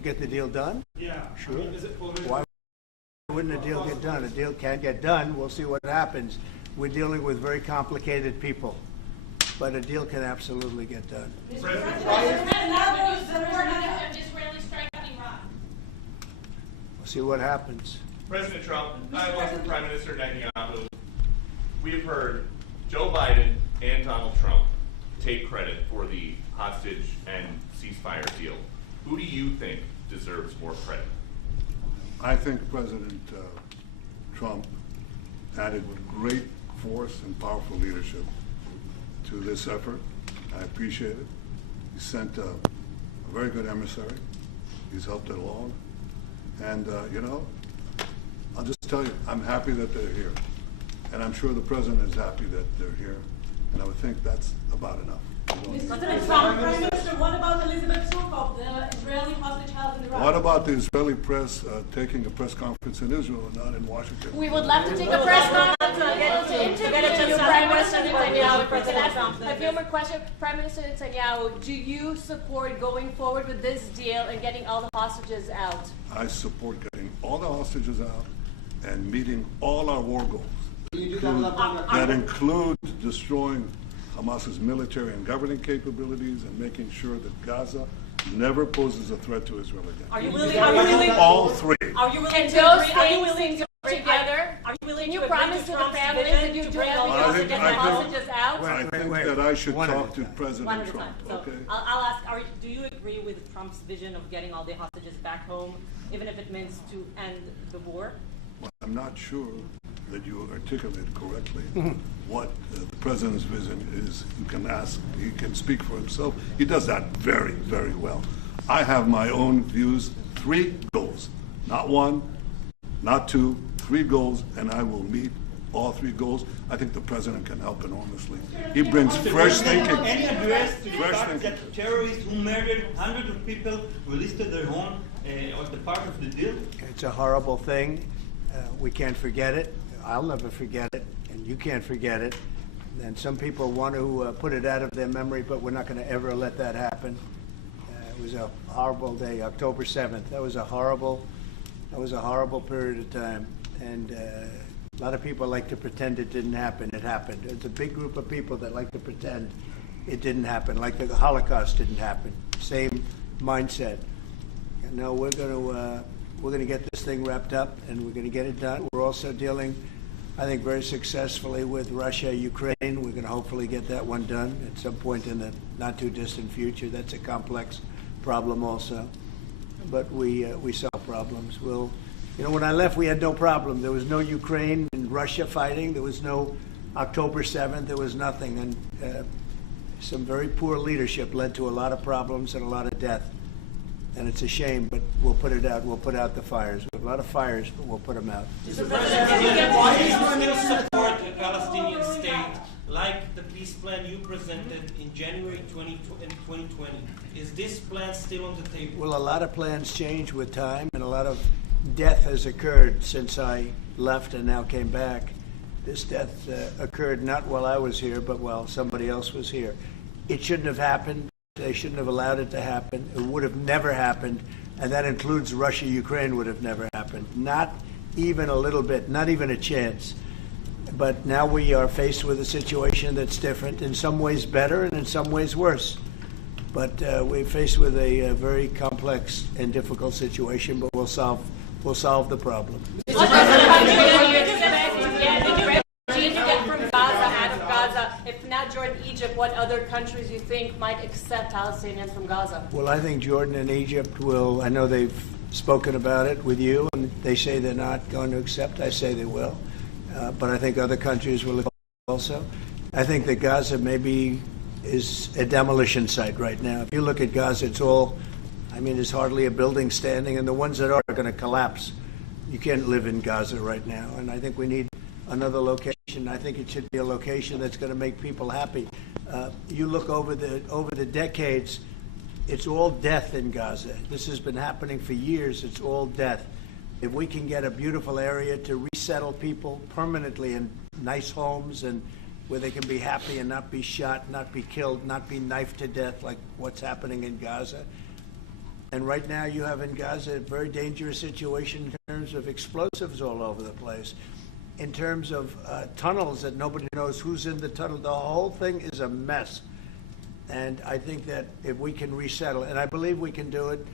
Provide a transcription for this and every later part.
get the deal done? Yeah. Sure. I mean, is it, Why wouldn't a deal get done? A deal can't get done. We'll see what happens. We're dealing with very complicated people, but a deal can absolutely get done. Israeli strike on Iran. We'll see what happens. President Trump, I work for Prime Minister Netanyahu. We have heard Joe Biden and Donald Trump take credit for the hostage and ceasefire deal. Who do you think deserves more credit? I think President Trump added with great force and powerful leadership to this effort. I appreciate it. He sent a very good emissary. He's helped it along. And, I'll just tell you, I'm happy that they're here. And I'm sure the President is happy that they're here. And I would think that's about enough. President Trump, Prime Minister, what about Elizabeth Surkov, the Israeli hostage held in Iraq? What about the Israeli press taking a press conference in Israel and not in Washington? We would love to take a press conference to interview Prime Minister Netanyahu. President Trump. A few more questions. Prime Minister Netanyahu, do you support going forward with this deal and getting all the hostages out? I support getting all the hostages out and meeting all our war goals. That include destroying Hamas's military and governing capabilities and making sure that Gaza never poses a threat to Israel again. Are you willing? All three. Are you willing And to those agree? Are you things willing to agree? together? Are you willing Can you to agree promise to the Trump's families vision that you to do bring all everything the else to get the hostages out? I think that I should talk to President One at a Trump. time. So Okay. I'll ask, do you agree with Trump's vision of getting all the hostages back home, even if it means to end the war? Well, I'm not sure that you articulated correctly what the President's vision is. You can ask, he can speak for himself. He does that very, very well. I have my own views, 3 goals, not 1, not 2, 3 goals, and I will meet all 3 goals. I think the President can help enormously. He brings fresh thinking. Any address to the fact that terrorists who murdered hundreds of people released to their home was the part of the deal? It's a horrible thing. We can't forget it. I'll never forget it, and you can't forget it. And some people want to put it out of their memory, but we're not going to ever let that happen. It was a horrible day, October 7th. That was a horrible period of time. And a lot of people like to pretend it didn't happen. It happened. It's a big group of people that like to pretend it didn't happen, like the Holocaust didn't happen. Same mindset. And no, we're going to get this thing wrapped up, and we're going to get it done. We're also dealing, I think, very successfully with Russia, Ukraine. We're going to hopefully get that one done at some point in the not too distant future. That's a complex problem also, but we solve problems. When I left, we had no problem. There was no Ukraine and Russia fighting. There was no October 7th. There was nothing, and some very poor leadership led to a lot of problems and a lot of death. And it's a shame, but we'll put it out. We'll put out the fires. We have a lot of fires, but we'll put them out. Why do you still support a Palestinian state like the peace plan you presented in January 2020? Is this plan still on the table? Well, a lot of plans change with time, and a lot of death has occurred since I left and now came back. This death occurred not while I was here, but while somebody else was here. It shouldn't have happened. They shouldn't have allowed it to happen. It would have never happened, and that includes Russia, Ukraine would have never happened. Not even a little bit, not even a chance. But now we are faced with a situation that's different, in some ways better and in some ways worse. But we're faced with a very complex and difficult situation, but we'll solve the problem. If not Jordan, Egypt, what other countries you think might accept Palestinians from Gaza? Well, I think Jordan and Egypt will. I know they've spoken about it with you, and they say they're not going to accept. I say they will. But I think other countries will also. I think that Gaza maybe is a demolition site right now. If you look at Gaza, it's all, there's hardly a building standing, and the ones that are going to collapse. You can't live in Gaza right now, and I think we need another location. I think it should be a location that's going to make people happy. You look over the decades, it's all death in Gaza. This has been happening for years. It's all death. If we can get a beautiful area to resettle people permanently in nice homes and where they can be happy and not be shot, not be killed, not be knifed to death like what's happening in Gaza, And right now you have in Gaza a very dangerous situation in terms of explosives all over the place, in terms of tunnels that nobody knows who's in the tunnel. The whole thing is a mess. And I think that if we can resettle, and I believe we can do it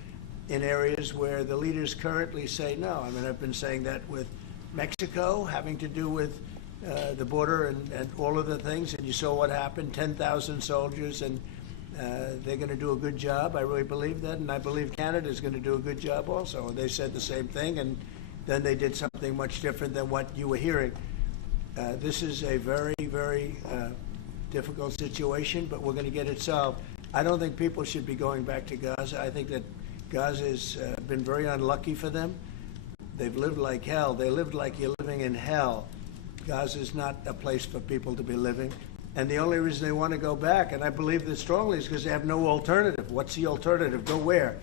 in areas where the leaders currently say no. I mean, I've been saying that with Mexico, having to do with the border and all of the things, and you saw what happened, 10,000 soldiers, and they're going to do a good job. I really believe that, and I believe Canada is going to do a good job also. And they said the same thing, and then they did something much different than what you were hearing. This is a very, very difficult situation, but we're going to get it solved. I don't think people should be going back to Gaza. I think that Gaza has been very unlucky for them. They've lived like hell. They lived like you're living in hell. Gaza is not a place for people to be living. And the only reason they want to go back, and I believe this strongly, is because they have no alternative. What's the alternative? Go where?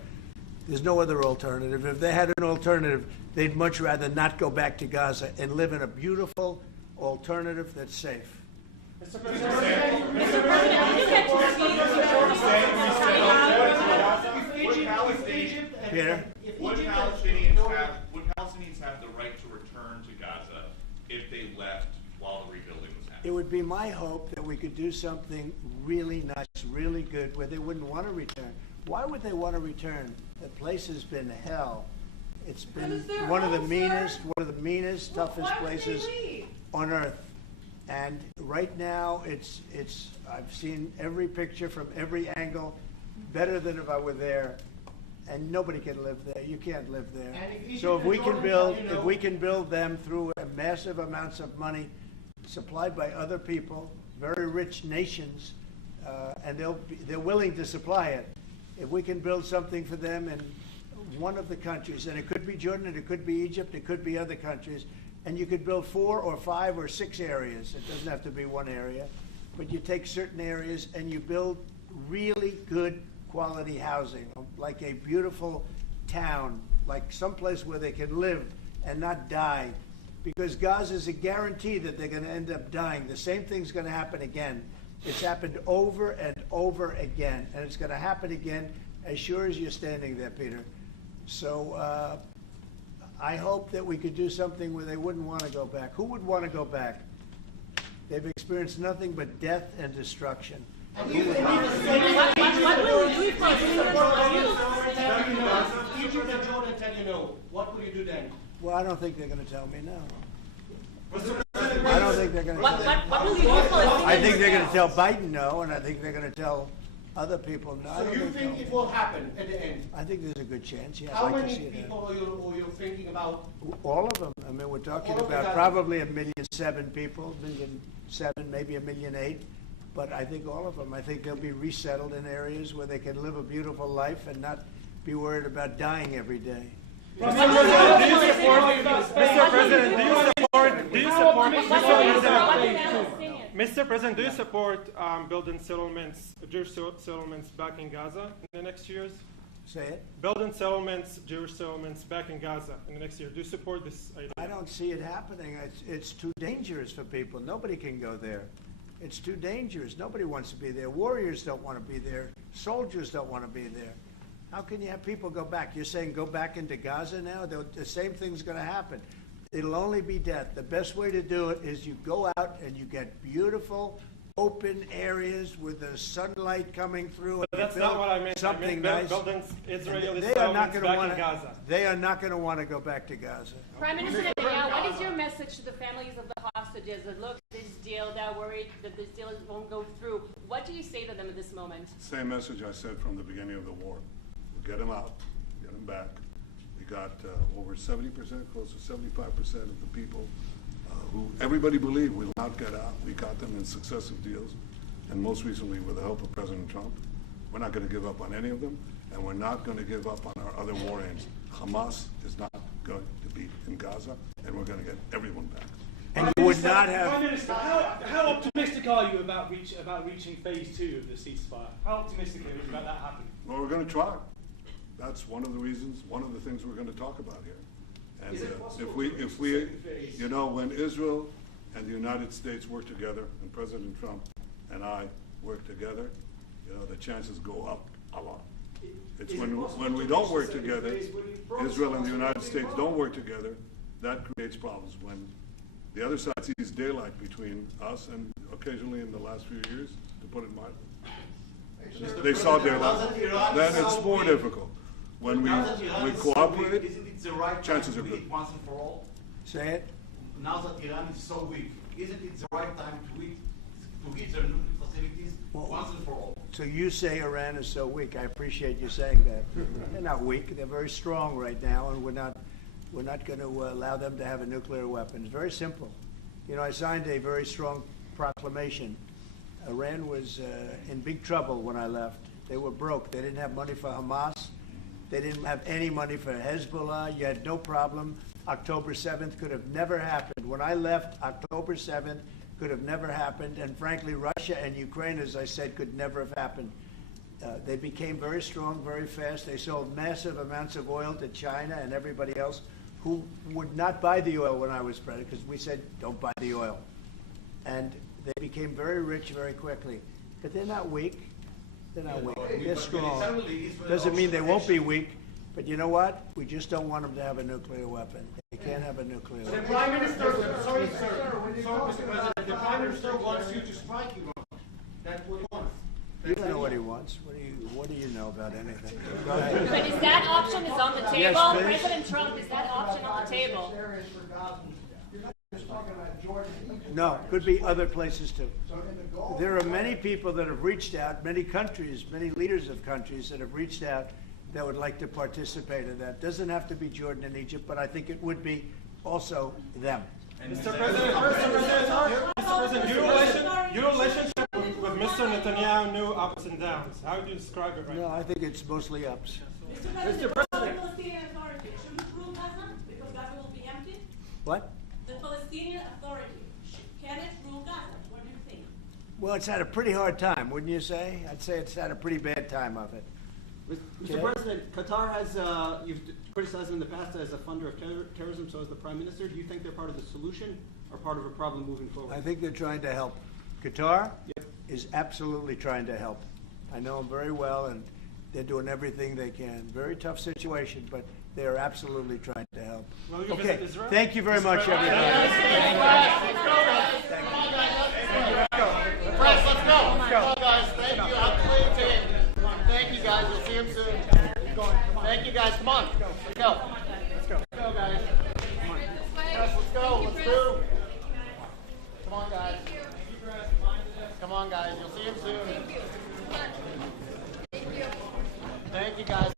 There's no other alternative. If they had an alternative, they'd much rather not go back to Gaza and live in a beautiful alternative that's safe. Mr. President, you get Peter? Would Palestinians have the right to return to Gaza if they left while the rebuilding was happening? It would be my hope that we could do something really nice, really good, where they wouldn't want to return. Why would they want to return? The place has been hell. It's been one of the meanest, toughest places on earth. And right now, I've seen every picture from every angle, better than if I were there. And nobody can live there. You can't live there. So if we can build them through massive amounts of money supplied by other people, very rich nations, and they're willing to supply it. If we can build something for them in one of the countries, and it could be Jordan, and it could be Egypt, it could be other countries, and you could build 4 or 5 or 6 areas. It doesn't have to be one area, but you take certain areas and you build really good quality housing, like a beautiful town, like someplace where they can live and not die. Because Gaza is a guarantee that they're going to end up dying. The same thing's going to happen again. It's happened over and over again, and it's going to happen again as sure as you're standing there, Peter. So I hope that we could do something where they wouldn't want to go back. Who would want to go back? They've experienced nothing but death and destruction. What will you do if Egypt and Jordan tell you no? What will you do then? Well, I don't think they're going to tell me no. I don't think they're going to tell me. What will you do if I think they're going to tell Biden no, and I think they're going to tell other people no. So you think it will happen at the end? I think there's a good chance. Yeah, How I'd like to many see it people are you thinking about? all of them. I mean, we're talking All of about them. probably 1,000,007 people, 1,000,007, maybe 1,000,008. But I think all of them. I think they'll be resettled in areas where they can live a beautiful life and not be worried about dying every day. Mr. President, do you support building settlements, Jewish settlements back in Gaza in the next years? Say it. Building settlements, Jewish settlements back in Gaza in the next year. Do you support this idea? I don't see it happening. It's too dangerous for people. Nobody can go there. It's too dangerous. Nobody wants to be there. Warriors don't want to be there. Soldiers don't want to be there. How can you have people go back? You're saying go back into Gaza now? The same thing's going to happen. It'll only be death. The best way to do it is you go out and you get beautiful, open areas with the sunlight coming through. But that's not what I meant. Something nice. nice. Building Israeli They are not settlements going to back want in Gaza. They are not going to want to go back to Gaza. Prime Minister Netanyahu, what is your message to the families of the hostages that look this deal, they're worried that this deal won't go through? What do you say to them at this moment? Same message I said from the beginning of the war. We'll get them out, get them back. We got over 70%, close to 75% of the people who everybody believed will not get out. We got them in successive deals, and most recently with the help of President Trump. We're not going to give up on any of them, and we're not going to give up on our other war aims. Hamas is not going to be in Gaza, and we're going to get everyone back. And you would not have. Prime Minister, how optimistic are you about reaching phase 2 of the ceasefire? How optimistic are you about that happening? Well, we're going to try. That's one of the reasons, one of the things we're going to talk about here. And if we, you know, when Israel and the United States work together, and President Trump and I work together, you know, the chances go up a lot. It's when we don't work together, Israel and the United States don't work together, that creates problems. When the other side sees daylight between us and occasionally in the last few years, to put it mildly, they saw daylight, then it's more difficult. When we cooperate, isn't it the right chances time are to good. quit once and for all? Say it. Now that Iran is so weak, isn't it the right time to hit their nuclear facilities once and for all? So you say Iran is so weak. I appreciate you saying that. They're not weak. They're very strong right now, and we're not going to allow them to have a nuclear weapon. It's very simple. You know, I signed a very strong proclamation. Iran was in big trouble when I left. They were broke. They didn't have money for Hamas. They didn't have any money for Hezbollah. You had no problem. October 7th could have never happened. When I left, October 7th could have never happened. And frankly, Russia and Ukraine, as I said, could never have happened. They became very strong very fast. They sold massive amounts of oil to China and everybody else who would not buy the oil when I was president, because we said, don't buy the oil. And they became very rich very quickly. But they're not weak. They're not weak. They're strong. Doesn't mean they won't be weak. But you know what? We just don't want them to have a nuclear weapon. They can't have a nuclear weapon. The Prime Minister, sorry, Mr. President, the Prime Minister wants you to strike Iran. That's what he wants. You don't know what he wants. What do you know about anything? Go ahead. But is that option is on the table? Yes, please. President Trump, is that option on the table? No, could be other places too. There are many people that have reached out, many countries, many leaders of countries that have reached out that would like to participate in that. Doesn't have to be Jordan and Egypt, but I think it would be also them. Mr. President, your relationship with Mr. Netanyahu knew ups and downs. How do you describe it right No, now? I think it's mostly ups. Mr. President, the Palestinian Authority shouldn't rule Gaza because Gaza will be empty? What? The Palestinian Authority, can it rule Gaza? What do you think? Well, it's had a pretty hard time, wouldn't you say? I'd say it's had a pretty bad time of it. Mr. President, Qatar has, you've criticized them in the past as a funder of terrorism, so as the Prime Minister. Do you think they're part of the solution or part of a problem moving forward? I think they're trying to help. Qatar is absolutely trying to help. I know them very well, and they're doing everything they can. Very tough situation, but they are absolutely trying to help. Will you Okay, visit Israel? thank you very much, everybody. Press, let's go. Come on, guys. Thank you. I'm clean team. Thank you, guys. You'll see him soon. Thank you, guys. Come on. Let's go. Let's go. Let's go, guys. Press, let's go. Let's do. Come on, guys. Come on, guys. You'll see him soon. Thank you, guys.